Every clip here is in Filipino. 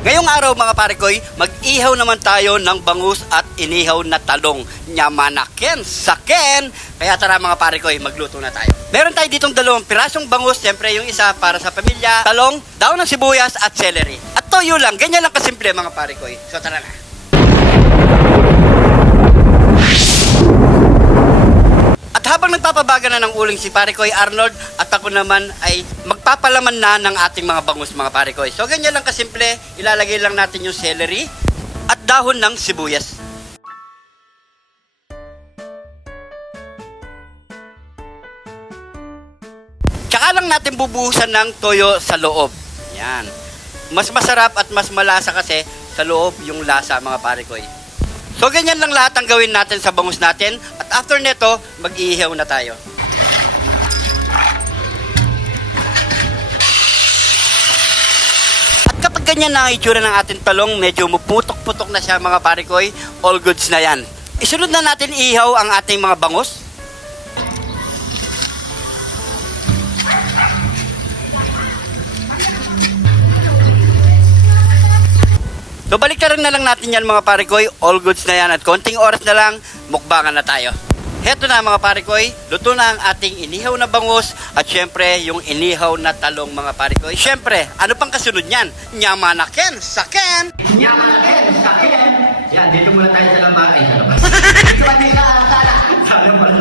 Ngayong araw mga parekoy, mag-ihaw naman tayo ng bangus at inihaw na talong. Nyamanaken, saken! Kaya tara mga parekoy, magluto na tayo. Meron tayo ditong 2 pirasong bangus, siyempre yung isa para sa pamilya, talong, daon ng sibuyas at celery. At toyo lang, ganyan lang kasimple mga parekoy. So tara na. At habang nagpapabaga na ng uling si Parekoy Arnold at ako naman ay magpapalaman na ng ating mga bangus mga parekoy. So ganyan lang kasimple, ilalagay lang natin yung celery at dahon ng sibuyas. Tsaka lang natin bubuhusan ng toyo sa loob. Yan. Mas masarap at mas malasa kasi sa loob yung lasa mga parekoy. So ganyan lang lahat ang gawin natin sa bangus natin at after nito, mag-iihaw na tayo. At kapag ganyan na ang itsura ng ating talong, medyo muputok-putok na siya mga parekoy, all goods na yan. Isunod na natin ihaw ang ating mga bangus. So baliktaran na lang natin yan mga parekoy, all goods na yan at konting oras na lang, mukbangan na tayo. Heto na mga parekoy, luto na ang ating inihaw na bangus at syempre yung inihaw na talong mga parekoy. Syempre, ano pang kasunod niyan? Nyamanaken, saken! Nyamanaken, saken! Yan, dito muna tayo sa labas. Ay, sa labas. Dito kami sa sala. Sa labas.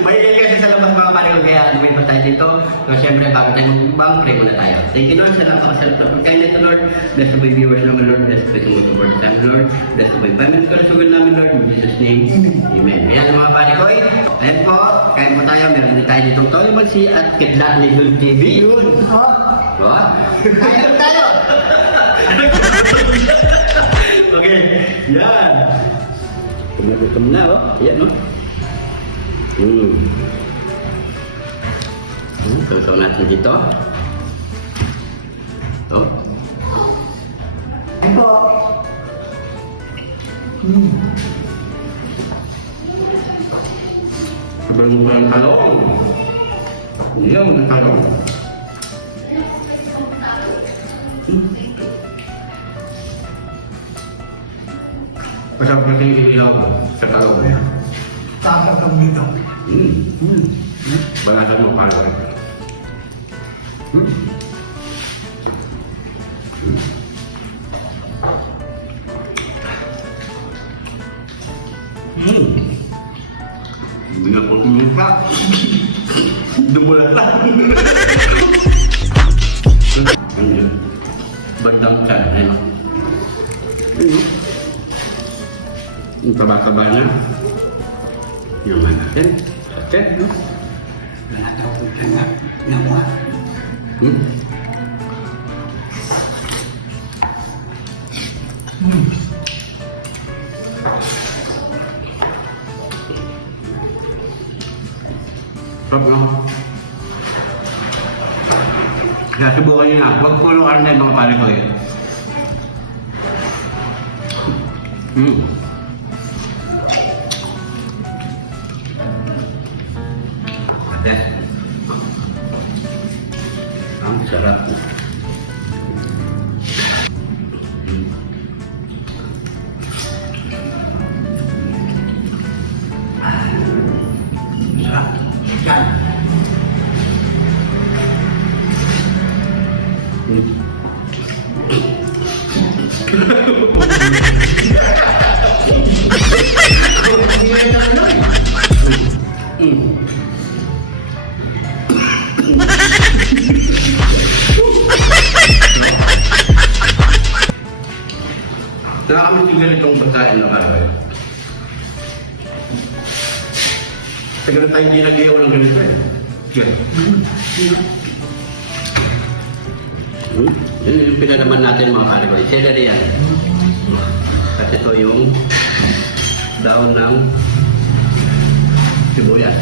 Mahilig kasi sa labas mga parekoy, kaya lumipat tayo dito. So syempre, bago tayo mukbang, pray muna tayo. Thank you Lord, salamat ka sa pagkain nito Lord. Bless my viewers naman Lord, bless my support namin Lord. Bless my family ko na sugal namin Lord. In Jesus name, Amen. Ayan mga parekoy. Ayan po, kain po tayo. Meron din tayo ditong Tony Magsi at Kidlat Lidl TV. Yun. What? Kain tayo. Okay, yan. Gutom na, oh. Yan, oh. Sasaw natin dito. Oh. Ito. Sabang mo ng talong. Iyaw ng talong. Masarap na kayo iyaw sa talong. Takap lang dito. Balasan mo pala. Hindi na po tumuka. Dumulat lang. Bandang chan. Ayun. Yung taba-taba niya. Yaman natin. Satet, no? Wala daw po kanya. Nawa. Sarap, no? Kaya subukan nyo na. Huwag puno karne mga pare ko eh. Ate. Ang sarap. Sarap. Yan. Wala kami tinggal itong pagkain na kaya. Sa ganun tayo hindi nag-iyaw ng ganito eh. Yun yung pinalaman natin mga kalikoy. Celery yan. At ito yung daon ng sibuyas.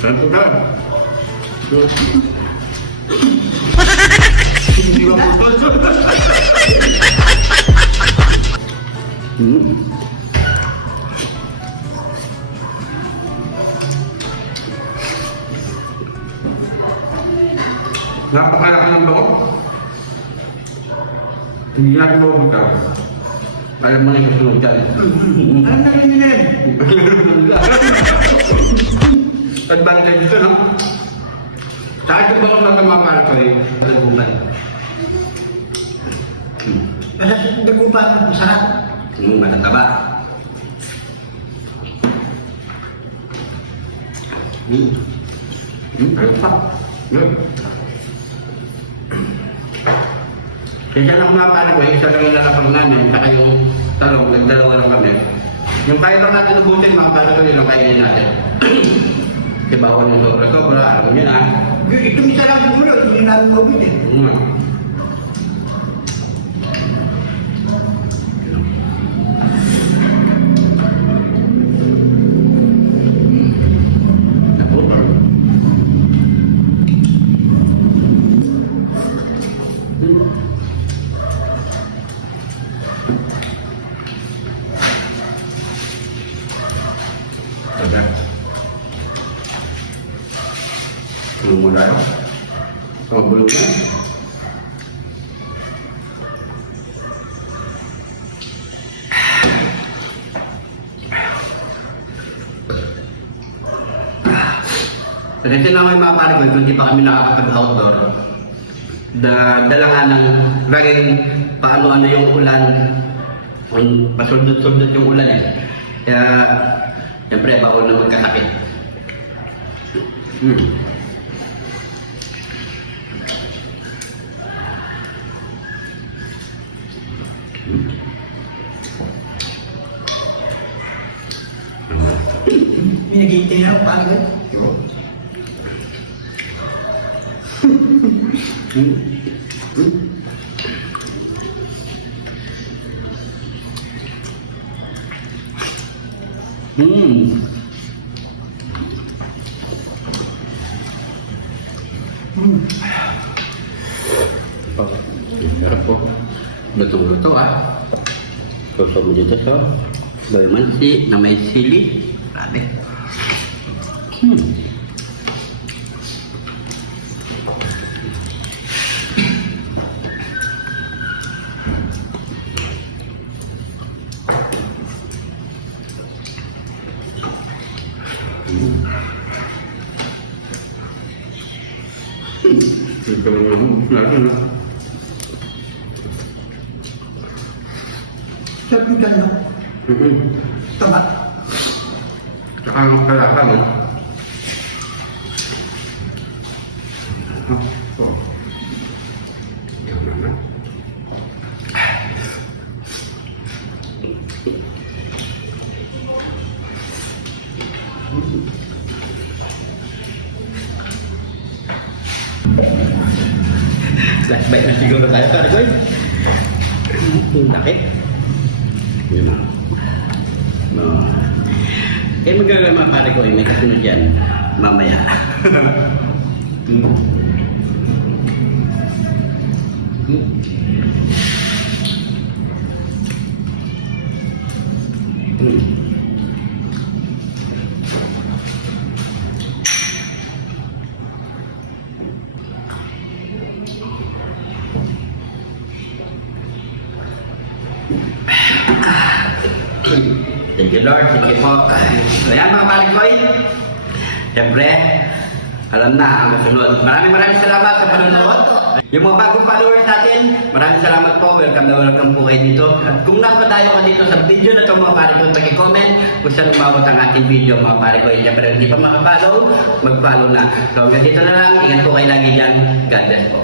Saan ka? Hindi ba putol? Napakalaki ng bago. Hindi natin mabutaw. Alam mo na yung kasunod dyan. Ano na yun yun? Advantage dito, no? Sa akin ba kung nasa mga para ko eh, nagbuman. Kasi nagubat ang sarap. Matataba. Ayos pa. Yun. Kaya lang mga para ko, isa lang yung nakapag namin, saka yung talong, nagdalawa lang kami. Yung kaya lang natin ubusin, mga para ko yun ang kainin natin. Kasi bawal yung sobra-sobra, alam mo yun ah. Ito isa lang siguro, hindi namin mabit eh. Tulungan tayo. Mabulong na. Kasi na may mga pare ko, kung di pa kami nakakapag-outdoor, dala nga ng laging paano-ano yung ulan, pasundot-sundot yung ulan eh. Kaya, siyempre, bawal na magkasakit. Pinagintay na ako, paano ba? Sarap po. Luto-luto ah. Suso mo dito sa baymansi na may sili. Grabe. Ito lang lalo na. Sabi ka na, tama. Tsaka ang kalaka mo. Yan naman. Flashback na siguro tayo, pare ko. Laki. Yun na. Kaya magagawa mga pare ko, may kasunod yan mamaya. Thank you Lord, thank you po. So yan mga palikoy. Siyempre, alam na ang kasunod. Maraming salamat sa panonood. Yung mga bagong followers natin, maraming salamat po. Welcome na welcome po kayo dito. At kung napadayo ka dito sa video na ito mga palikoy, pag-comment kung saan umabot ang ating video mga palikoy. Siyempre, hindi pa makapollow, mag-follow na. So hanggang dito na lang. Ingat po kayo lagi dyan. God bless po.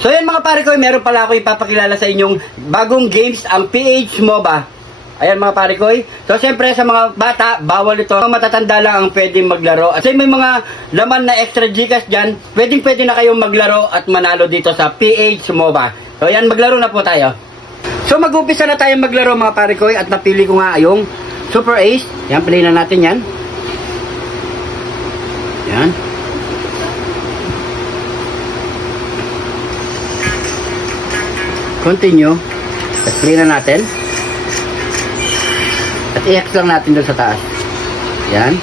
So yan mga pare ko, meron pala ako ipapakilala sa inyong bagong games, ang PH MOBA. Ayan mga pare ko. So siyempre sa mga bata, bawal ito. Mga matatanda lang ang pwedeng maglaro. At may mga laman na extra Gcash dyan, pwede na kayong maglaro at manalo dito sa PH MOBA. So yan, maglaro na po tayo. So mag-umpisa na tayo maglaro mga pare ko. At napili ko nga yung Super Ace. Yan, play na natin yan. Yan. Continue. At play na natin. At i-hex lang natin doon sa taas. Yan.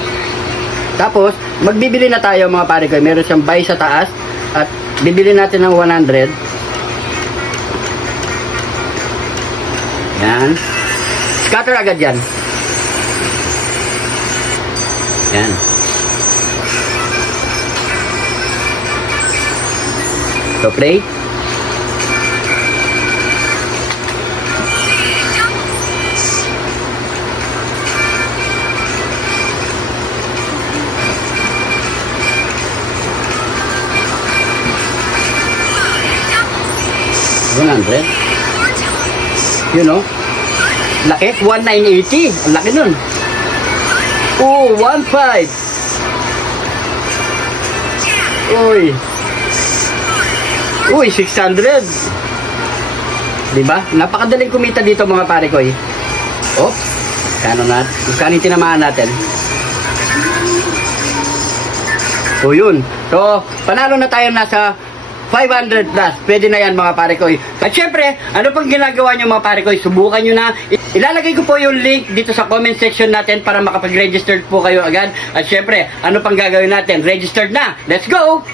Tapos, magbibili na tayo mga pare ko. Meron siyang buy sa taas at bibili natin ng 100. Yan. Scatter agad yan. Yan. So, play. $100. You know? Laki. 1,980. Ang laki nun. Oh, 1,500. Uy. Uy, 600. Diba? Napakadaling kumita dito mga pare ko eh. Oh, kano yung tinamaan natin? So yun. So, panalo na tayo nasa 500 plus. Pwede na yan mga pare ko. At syempre, ano pang ginagawa nyo mga pare ko? Subukan nyo na. Ilalagay ko po yung link dito sa comment section natin para makapag-register po kayo agad. At syempre, ano pang gagawin natin? Registered na. Let's go!